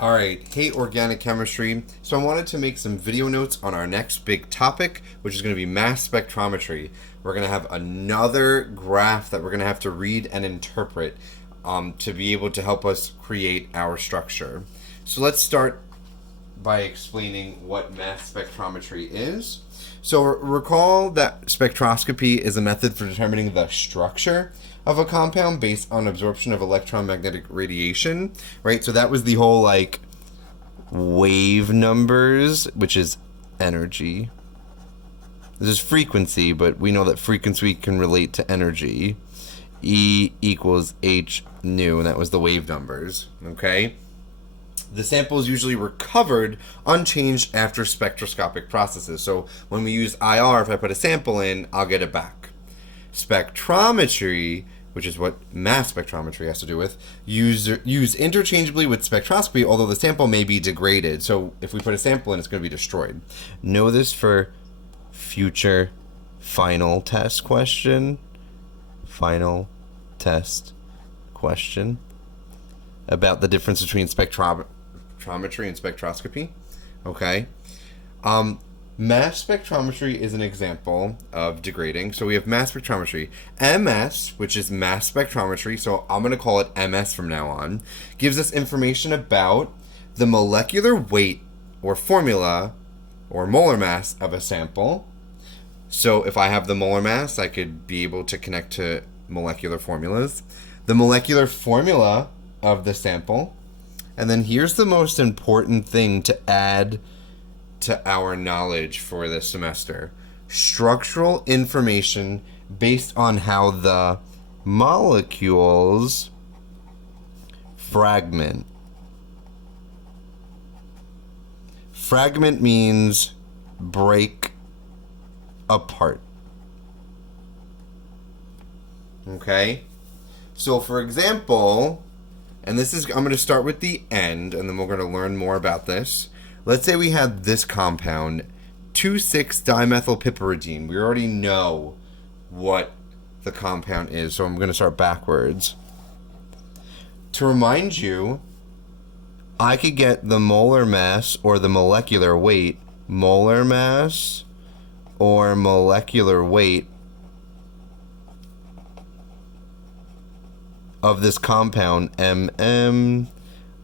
Alright, hey organic chemistry. So I wanted to make some video notes on our next big topic, which is going to be mass spectrometry. We're going to have another graph that we're going to have to read and interpret to be able to help us create our structure. So let's start by explaining what mass spectrometry is. So recall that spectroscopy is a method for determining the structure of a compound based on absorption of electromagnetic radiation, right? So that was the whole like wave numbers, which is energy. This is frequency, but we know that frequency can relate to energy. E equals h nu, and that was the wave numbers, okay? The sample is usually recovered unchanged after spectroscopic processes. So when we use IR, if I put a sample in, I'll get it back. Spectrometry, which is what mass spectrometry has to do with, use interchangeably with spectroscopy, although the sample may be degraded. So if we put a sample in, it's going to be destroyed. Know this for future final test question. Final test question about the difference between spectrometry and spectroscopy. Okay. Mass spectrometry is an example of degrading. So we have mass spectrometry. MS, which is mass spectrometry, so I'm going to call it MS from now on, gives us information about the molecular weight or formula or molar mass of a sample. So if I have the molar mass, I could be able to connect to molecular formulas. The molecular formula of the sample. And then here's the most important thing to add to our knowledge for this semester. Structural information based on how the molecules fragment. Fragment means break apart. Okay? So for example, and this is, I'm going to start with the end, and then we're going to learn more about this. Let's say we had this compound, 2,6-dimethylpiperidine. We already know what the compound is, so I'm going to start backwards. To remind you, I could get the molar mass or the molecular weight, molar mass or molecular weight of this compound, MM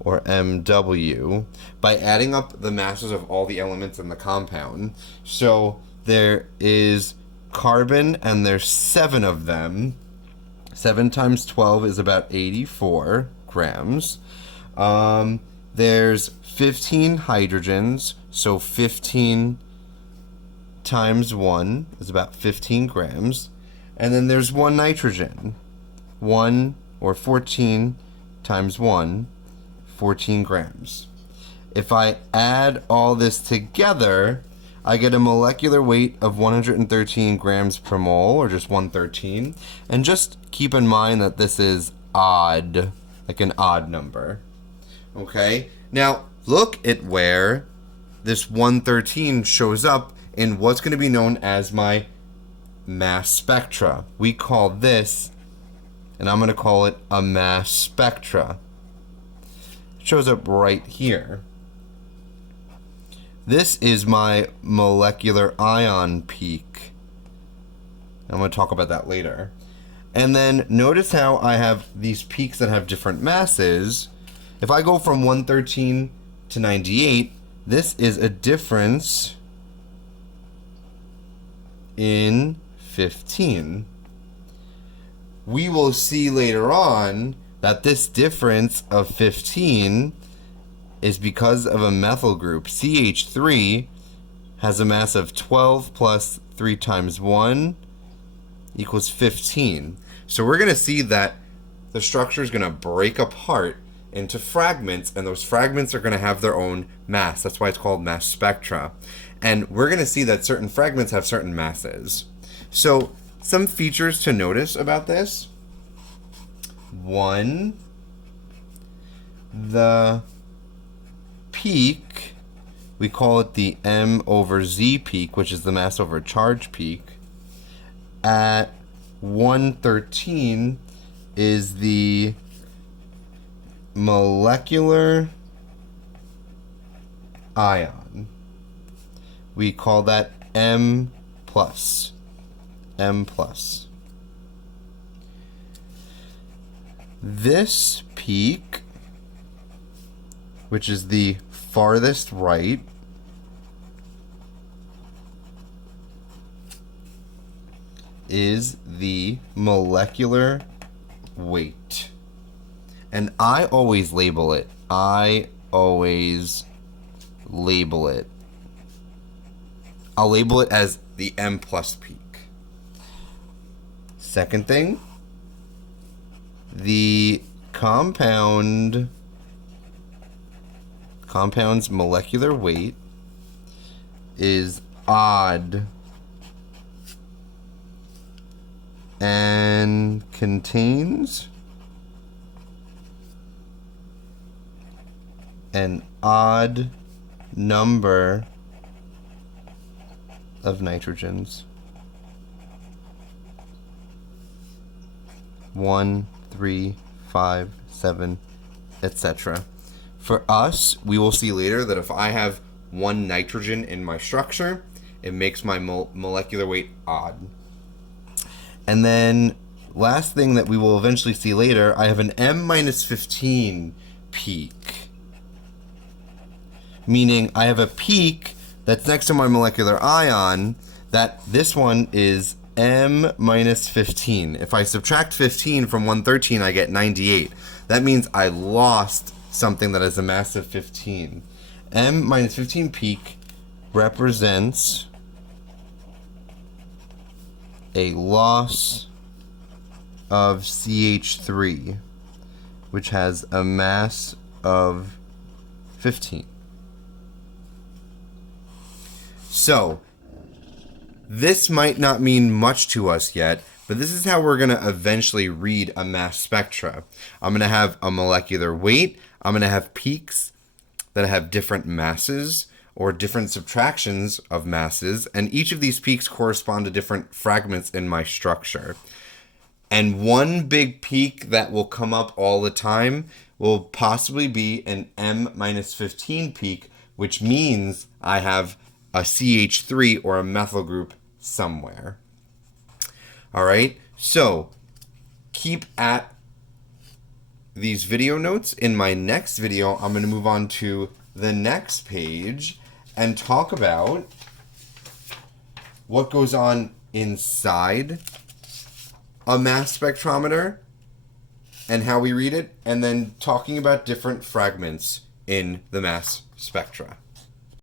or MW, by adding up the masses of all the elements in the compound. So there is carbon, and there's 7 of them. 7 times 12 is about 84 grams. There's 15 hydrogens, so 15 times 1 is about 15 grams. And then there's 1 nitrogen. 1 or 14 times 1, 14 grams. If I add all this together, I get a molecular weight of 113 grams per mole, or just 113. And just keep in mind that this is odd, like an odd number. Okay? Now, look at where this 113 shows up in what's going to be known as my mass spectra. We call this, and I'm going to call it a mass spectra. It shows up right here. This is my molecular ion peak. I'm going to talk about that later. And then notice how I have these peaks that have different masses. If I go from 113 to 98, this is a difference in 15. We will see later on that this difference of 15 is because of a methyl group. CH3 has a mass of 12 plus 3 times 1 equals 15. So we're going to see that the structure is going to break apart into fragments, and those fragments are going to have their own mass. That's why it's called mass spectra. And we're going to see that certain fragments have certain masses. So some features to notice about this. 1, the peak, we call it the M over Z peak, which is the mass over charge peak, at 113 is the molecular ion. We call that M plus. M plus. This peak, which is the farthest right, is the molecular weight. And I always label it. I always label it. I'll label it as the M plus peak. Second thing, the compound's molecular weight is odd and contains an odd number of nitrogens. 1, 3, 5, 7, etc. For us, we will see later that if I have one nitrogen in my structure, it makes my molecular weight odd. And then, last thing that we will eventually see later, I have an M minus 15 peak. Meaning I have a peak that's next to my molecular ion, that this one is M minus 15. If I subtract 15 from 113, I get 98. That means I lost something that has a mass of 15. M minus 15 peak represents a loss of CH3, which has a mass of 15. So, this might not mean much to us yet, but this is how we're going to eventually read a mass spectra. I'm going to have a molecular weight. I'm going to have peaks that have different masses or different subtractions of masses, and each of these peaks correspond to different fragments in my structure. And one big peak that will come up all the time will possibly be an M minus 15 peak, which means I have a CH3 or a methyl group somewhere. All right, so keep at these video notes. In my next video, I'm going to move on to the next page and talk about what goes on inside a mass spectrometer and how we read it, and then talking about different fragments in the mass spectra.